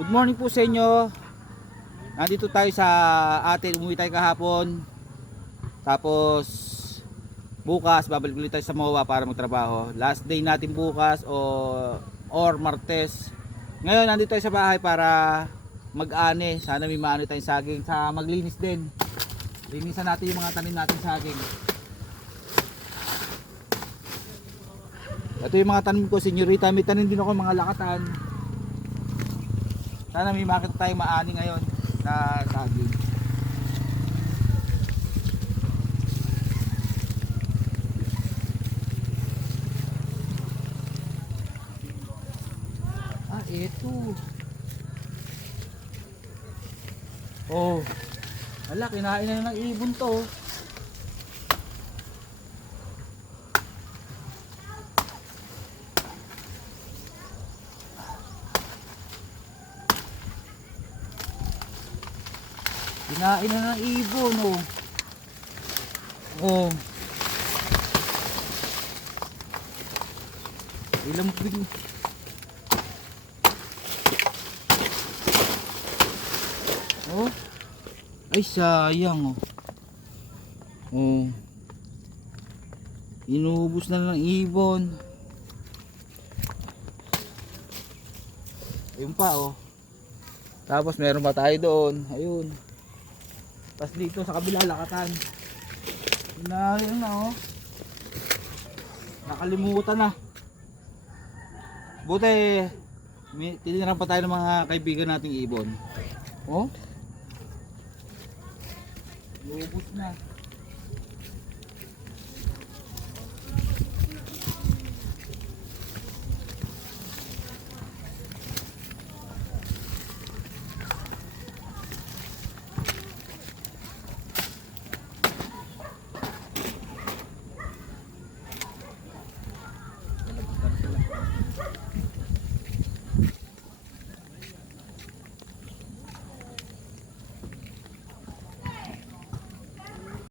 Good morning po sa inyo. Nandito tayo sa atin, umuwi tayo kahapon. Tapos bukas babalik ulit tayo sa MOA para magtrabaho. Last day natin bukas or Martes. Ngayon nandito tayo sa bahay para mag-ani. Sana may maano tayong saging, sa maglinis din. Linisan natin yung mga tanim natin saging. Ito yung mga tanim ko, senyorita. May tanim din ako mga lakatan. Sana may makita tayong maani ngayon na saging. Eto. Oh. Ala, kinain na ng ibon to. Kinain na ng ibon, oh. Oh. Ilang ping. Oh. Ay, sayang, oh. Oh. Inubos na ng ibon. Ayun pa, oh. Tapos meron pa tayo doon. Ayun. Tapos dito sa kabila lakatan. Yun na, oh. Nakalimutan na. Buti tinirahan pa tayo ng mga kaibigan nating ibon. Oh. Lubos na.